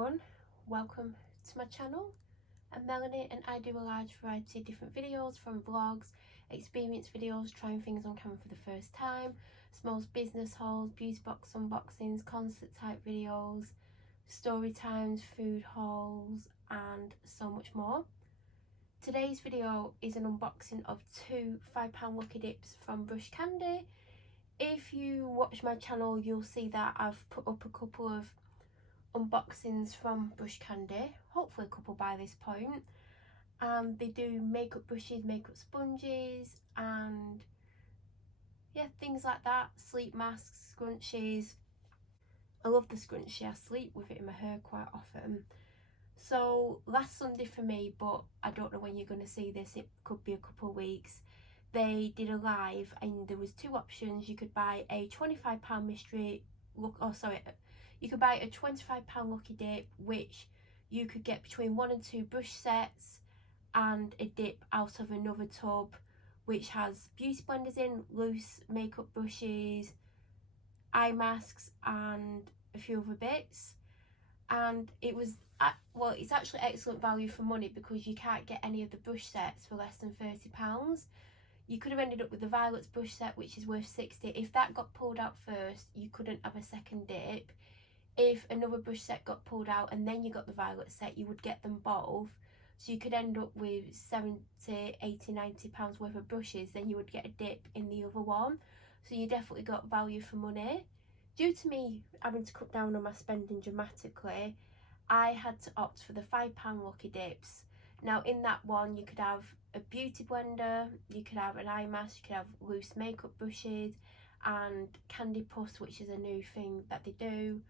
everyone, welcome to my channel. I'm Melanie and I do a large variety of different videos, from vlogs, experience videos, trying things on camera for the first time, small business hauls, beauty box unboxings, concert type videos, story times, food hauls and so much more. Today's video is an unboxing of two £5 Lucky Dips from Brush Candy. If you watch my channel, you'll see that I've put up a couple of unboxings from Brush Candy, hopefully a couple by this point, and they do makeup brushes, makeup sponges and yeah, things like that, sleep masks, scrunchies. I love the scrunchie, I sleep with it in my hair quite often. So last Sunday for me, but I don't know when you're going to see this, it could be a couple of weeks, they did a live and there was two options. You could buy a £25 mystery look, you could buy a £25 Lucky Dip, which you could get between 1 and 2 brush sets and a dip out of another tub, which has beauty blenders in, loose makeup brushes, eye masks and a few other bits. And it was, well, it's actually excellent value for money because you can't get any of the brush sets for less than £30. You could have ended up with the Violets brush set, which is worth £60. If that got pulled out first, you couldn't have a second dip. If another brush set got pulled out and then you got the Violet set, you would get them both. So you could end up with £70, £80, £90 worth of brushes, then you would get a dip in the other one. So you definitely got value for money. Due to me having to cut down on my spending dramatically, I had to opt for the £5 Lucky Dips. Now in that one you could have a beauty blender, you could have an eye mask, you could have loose makeup brushes and candy puffs, which is a new thing that they do,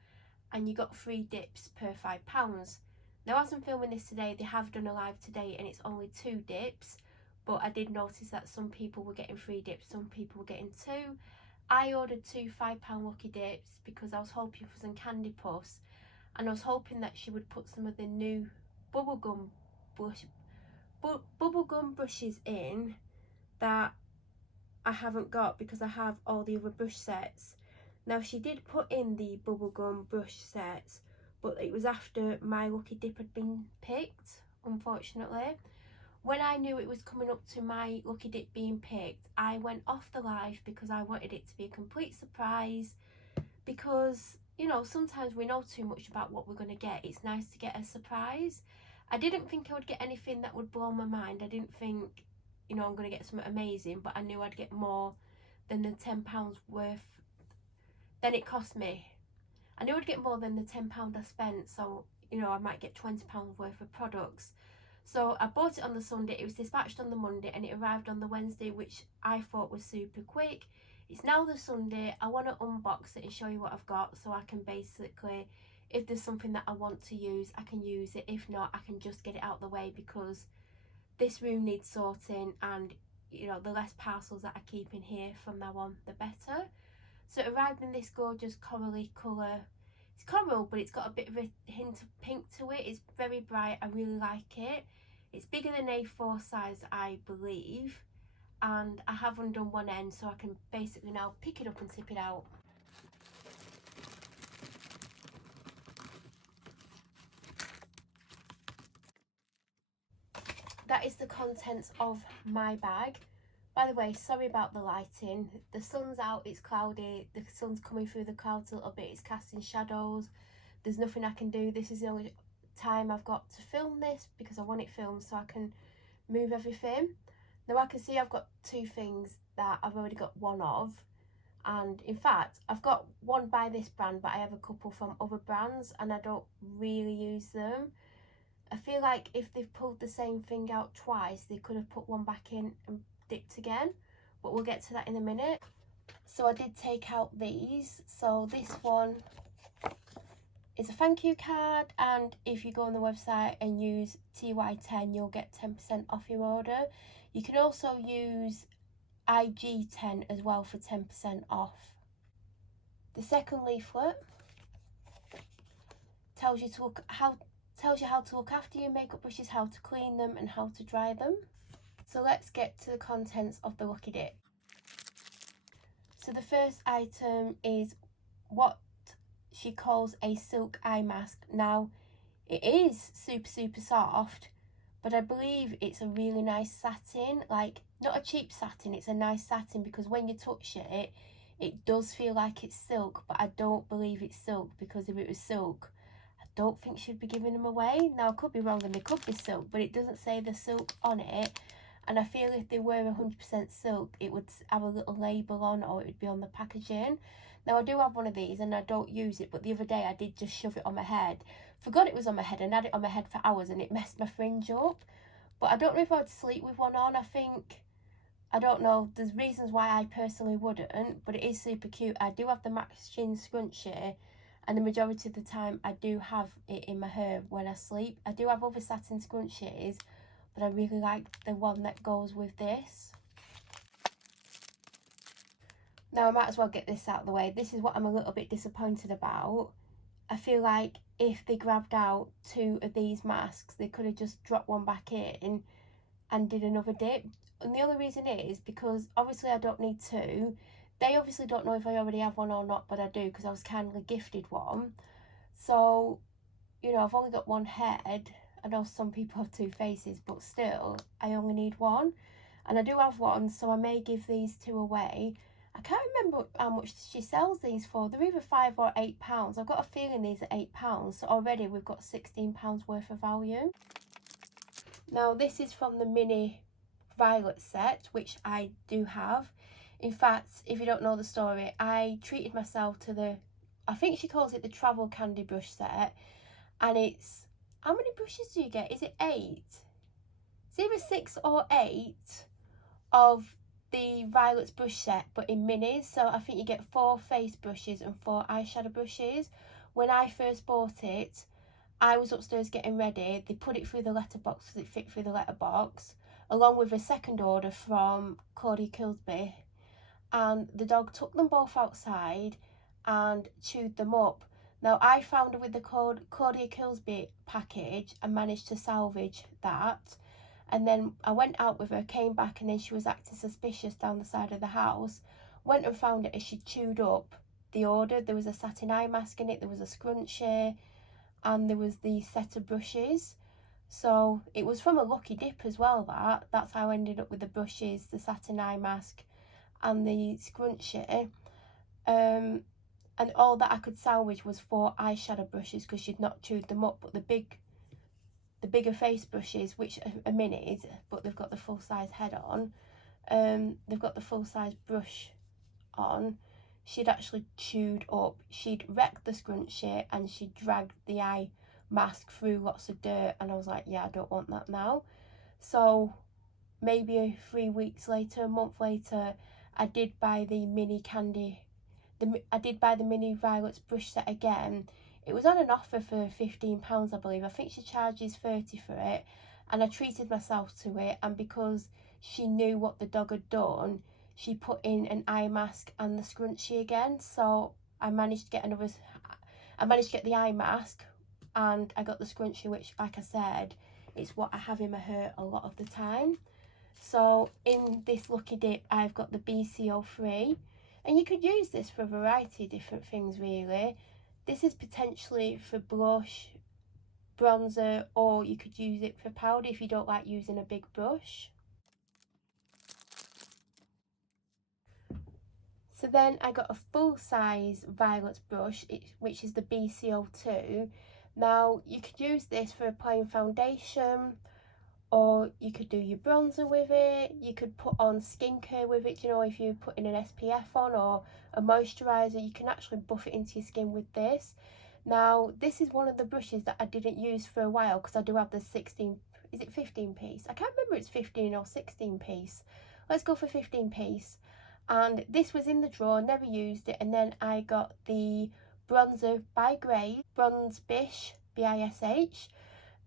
and you got 3 dips per £5. Now as I'm filming this today, they have done a live today and it's only 2 dips, but I did notice that some people were getting 3 dips, some people were getting 2. I ordered 2 £5 Lucky Dips because I was hoping for some candy puffs, and I was hoping that she would put some of the new bubblegum brushes in that I haven't got because I have all the other brush sets. Now she did put in the bubblegum brush sets, but it was after my Lucky Dip had been picked, unfortunately. When I knew it was coming up to my Lucky Dip being picked, I went off the live because I wanted it to be a complete surprise, because, you know, sometimes we know too much about what we're going to get. It's nice to get a surprise. I didn't think I would get anything that would blow my mind. I didn't think, you know, I'm going to get something amazing, but I knew I'd get more than the £10 worth than it cost me. I knew I'd get more than the £10 I spent, so, you know, I might get £20 worth of products. So I bought it on the Sunday, it was dispatched on the Monday and it arrived on the Wednesday, which I thought was super quick. It's now the Sunday. I want to unbox it and show you what I've got, so I can basically, if there's something that I want to use, I can use it. If not, I can just get it out of the way, because this room needs sorting, and, you know, the less parcels that I keep in here from now on, the better. So it arrived in this gorgeous corally colour. It's coral, but it's got a bit of a hint of pink to it. It's very bright, I really like it. It's bigger than A4 size, I believe, and I have undone one end, so I can basically now pick it up and tip it out. That is the contents of my bag. By the way, sorry about the lighting. The sun's out, it's cloudy, the sun's coming through the clouds a little bit, it's casting shadows. There's nothing I can do. This is the only time I've got to film this because I want it filmed so I can move everything. Now I can see I've got 2 things that I've already got one of, and in fact I've got one by this brand, but I have a couple from other brands and I don't really use them. I feel like if they've pulled the same thing out twice, they could have put one back in and dipped again, but we'll get to that in a minute. So I did take out these. So this one is a thank you card, and if you go on the website and use TY10, you'll get 10% off your order. You can also use IG10 as well for 10% off. The second leaflet tells you how to look after your makeup brushes, how to clean them and how to dry them. So let's get to the contents of the Lucky Dip. So the first item is what she calls a silk eye mask. Now It is super soft, but I believe it's a really nice satin, like not a cheap satin, it's a nice satin, because when you touch it, it does feel like it's silk, but I don't believe it's silk, because if it was silk, I don't think she'd be giving them away. Now I could be wrong and they could be silk, but it doesn't say the silk on it, and I feel if they were 100% silk, it would have a little label on, or it would be on the packaging. Now I do have one of these and I don't use it, but the other day I did just shove it on my head. Forgot it was on my head and had it on my head for hours, and it messed my fringe up. But I don't know if I would sleep with one on. I don't know. There's reasons why I personally wouldn't, but it is super cute. I do have the matching scrunchie, and the majority of the time I do have it in my hair when I sleep. I do have other satin scrunchies, but I really like the one that goes with this. Now I might as well get this out of the way. This is what I'm a little bit disappointed about. I feel like if they grabbed out 2 of these masks, they could have just dropped one back in and did another dip. And the other reason is because obviously I don't need 2. They obviously don't know if I already have one or not, but I do, because I was kindly gifted one. So, you know, I've only got one head. I know some people have 2 faces, but still, I only need one. And I do have one, so I may give these 2 away. I can't remember how much she sells these for. They're either £5 or £8. I've got a feeling these are £8. So already we've got £16 worth of value. Now this is from the mini violet set, which I do have. In fact, if you don't know the story, I treated myself to the, I think she calls it the travel candy brush set. And it's, how many brushes do you get? Is it 8? It's either 6 or 8 of the Violet's brush set, but in minis. So I think you get 4 face brushes and 4 eyeshadow brushes. When I first bought it, I was upstairs getting ready. They put it through the letterbox because it fit through the letterbox, along with a second order from Claudia Kilsby, and the dog took them both outside and chewed them up. Now I found her with the Claudia Kilsby package and managed to salvage that. And then I went out with her, came back, and then she was acting suspicious down the side of the house. Went and found it as she chewed up the order. There was a satin eye mask in it, there was a scrunchie, and there was the set of brushes. So it was from a lucky dip as well, that's how I ended up with the brushes, the satin eye mask and the scrunchie. And all that I could salvage was 4 eyeshadow brushes because she'd not chewed them up. But the bigger face brushes, which are minis, but they've got the full size head on, they've got the full size brush on, she'd actually chewed up. She'd wrecked the scrunchie and she dragged the eye mask through lots of dirt, and I was like, yeah, I don't want that now. So maybe 3 weeks later, a month later, I did buy the mini candy, I did buy the mini Violet's brush set again. It was on an offer for £15, I believe. I think she charges 30 for it, and I treated myself to it. And because she knew what the dog had done, she put in an eye mask and the scrunchie again. So I managed to get the eye mask, and I got the scrunchie, which, like I said, it's what I have in my hair a lot of the time. So in this lucky dip, I've got the BCO3, and you could use this for a variety of different things, really. This is potentially for blush, bronzer, or you could use it for powder if you don't like using a big brush. So then I got a full size Violet's brush, which is the BCO2. Now you could use this for applying foundation, or you could do your bronzer with it. You could put on skincare with it. You know, if you're putting an SPF on or a moisturiser, you can actually buff it into your skin with this. Now this is one of the brushes that I didn't use for a while because I do have the 16, is it 15 piece? I can't remember, it's 15 or 16 piece. Let's go for 15 piece. And this was in the drawer, never used it. And then I got the bronzer by Grace, Bronze Bish, B-I-S-H.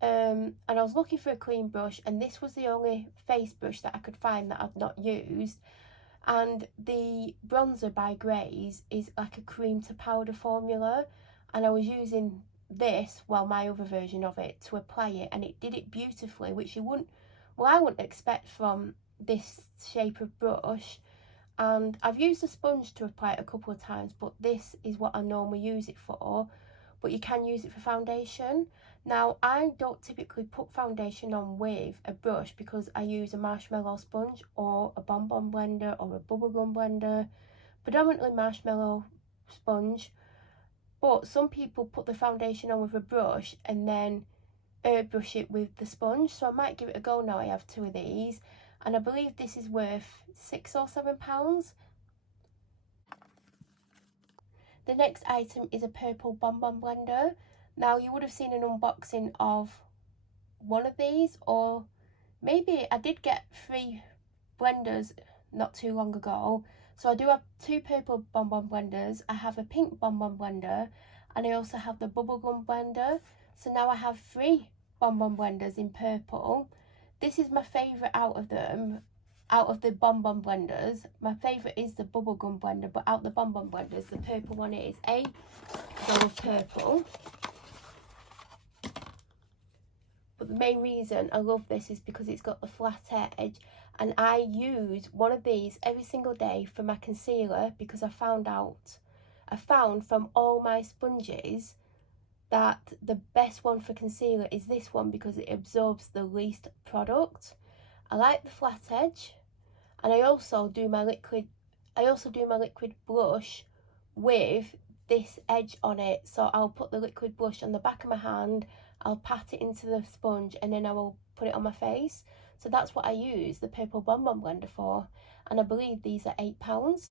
And I was looking for a clean brush, and this was the only face brush that I could find that I'd not used. And the bronzer by Grace is like a cream to powder formula, and I was using this, well, my other version of it, to apply it, and it did it beautifully, which you wouldn't, well, I wouldn't expect from this shape of brush. And I've used a sponge to apply it a couple of times, but this is what I normally use it for. But you can use it for foundation. Now, I don't typically put foundation on with a brush because I use a marshmallow sponge or a bonbon blender or a bubblegum blender, predominantly marshmallow sponge. But some people put the foundation on with a brush and then airbrush it with the sponge. So I might give it a go now. I have 2 of these, and I believe this is worth £6 or £7. The next item is a purple bonbon blender. Now, you would have seen an unboxing of one of these, or maybe I did get 3 blenders not too long ago. So I do have 2 purple bonbon blenders, I have a pink bonbon blender, and I also have the bubblegum blender. So now I have 3 bonbon blenders in purple. This is my favourite out of them. Out of the bonbon blenders, my favourite is the bubblegum blender, but out of the bonbon blenders, the purple one is I love purple. But the main reason I love this is because it's got the flat edge, and I use one of these every single day for my concealer, because I found from all my sponges that the best one for concealer is this one because it absorbs the least product. I like the flat edge, and I also do my liquid blush with this edge on it. So I'll put the liquid blush on the back of my hand, I'll pat it into the sponge, and then I will put it on my face. So that's what I use the purple bonbon blender for, and I believe these are £8.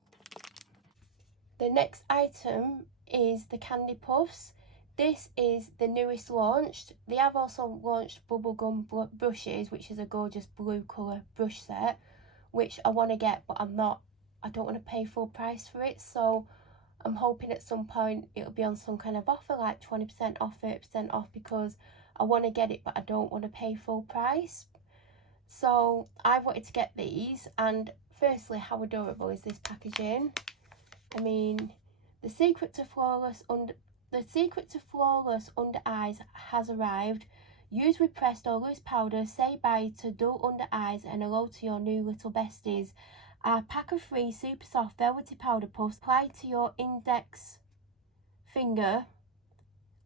The next item is the candy puffs. This is the newest launched. They have also launched bubblegum brushes, which is a gorgeous blue colour brush set, which I want to get, but I don't want to pay full price for it. So I'm hoping at some point it'll be on some kind of offer, like 20% off, 30% off, because I want to get it, but I don't want to pay full price. So I wanted to get these, and firstly, how adorable is this packaging? I mean, the secret to flawless under eyes has arrived. Use with pressed or loose powder. Say bye to dull under eyes and hello to your new little besties. Our pack of 3 super soft velvety powder puffs apply to your index finger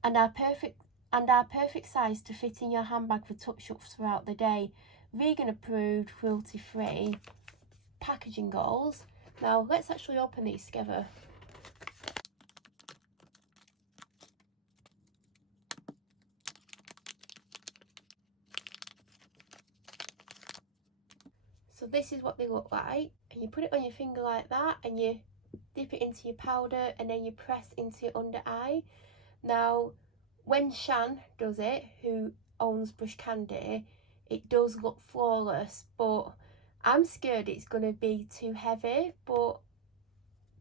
and are perfect size to fit in your handbag for touch-ups throughout the day. Vegan approved, cruelty free. Packaging goals. Now let's actually open these together. So this is what they look like, and you put it on your finger like that, and you dip it into your powder, and then you press into your under eye. Now, when Shan does it, who owns Brush Candy, it does look flawless, but I'm scared it's going to be too heavy. But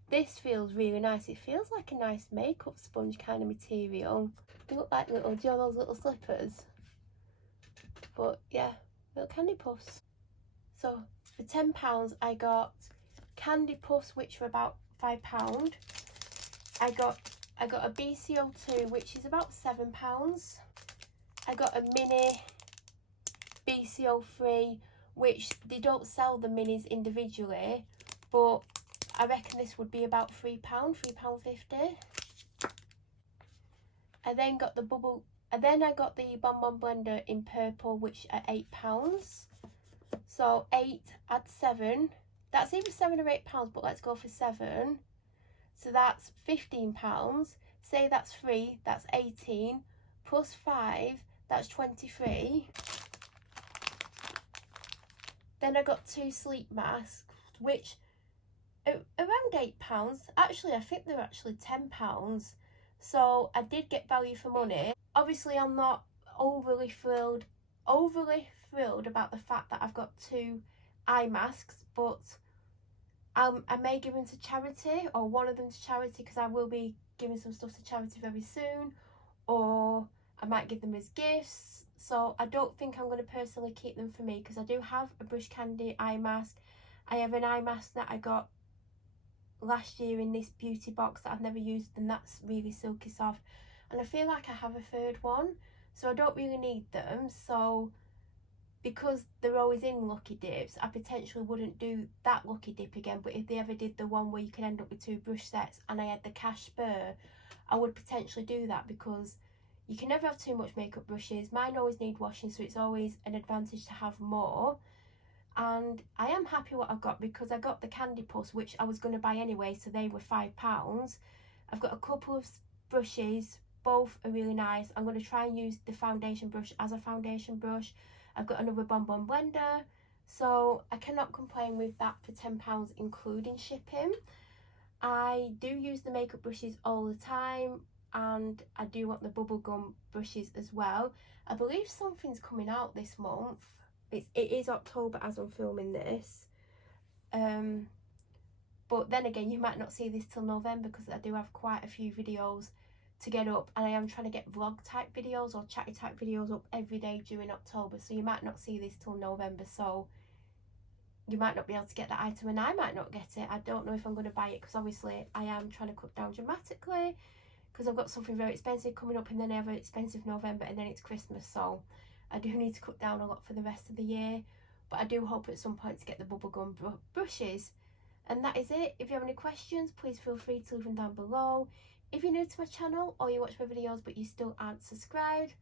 this feels really nice. It feels like a nice makeup sponge kind of material. They look like little, do you know those little slippers? But yeah, little candy puffs. So for £10 I got candy puffs, which were about £5. I got a BCO2, which is about £7. I got a mini BCO3, which they don't sell the minis individually, but I reckon this would be about £3, £3.50. I then got I got the bonbon blender in purple, which are £8. So 8 add 7. That's either £7 or £8, but let's go for 7. So that's £15. Say that's 3, that's 18. Plus 5, that's 23. Then I got 2 sleep masks, which are around £8. Actually, I think they're actually £10. So I did get value for money. Obviously, I'm not overly thrilled about the fact that I've got 2 eye masks, but I may give them to charity, or one of them to charity, because I will be giving some stuff to charity very soon, or I might give them as gifts. So I don't think I'm going to personally keep them for me, because I do have a Brush Candy eye mask. I have an eye mask that I got last year in this beauty box that I've never used, and that's really silky soft, and I feel like I have a third one, so I don't really need them. So because they're always in Lucky Dips, I potentially wouldn't do that Lucky Dip again, but if they ever did the one where you can end up with 2 brush sets and I had the cash spare, I would potentially do that, because You can never have too much makeup brushes. Mine always need washing, so it's always an advantage to have more. And I am happy what I've got, because I got the Candy Puss, which I was going to buy anyway, so they were £5. I've got a couple of brushes, both are really nice. I'm going to try and use the foundation brush as a foundation brush. I've got another Bonbon blender, so I cannot complain with that for £10 including shipping. I do use the makeup brushes all the time, and I do want the bubblegum brushes as well. I believe something's coming out this month. It is October as I'm filming this, but then again, you might not see this till November, because I do have quite a few videos to get up, and I am trying to get vlog type videos or chatty type videos up every day during October, so you might not see this till November, so you might not be able to get that item, and I might not get it. I don't know if I'm going to buy it, because obviously I am trying to cut down dramatically, because I've got something very expensive coming up, and then I have an expensive November, and then it's Christmas, so I do need to cut down a lot for the rest of the year. But I do hope at some point to get the bubblegum brushes. And that is it. If you have any questions, please feel free to leave them down below. If you're new to my channel, or you watch my videos but you still aren't subscribed,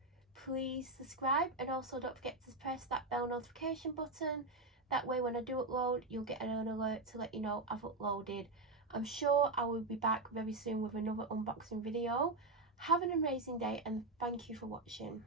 please subscribe, and also don't forget to press that bell notification button. That way when I do upload, you'll get an alert to let you know I've uploaded. I'm sure I will be back very soon with another unboxing video. Have an amazing day, and thank you for watching.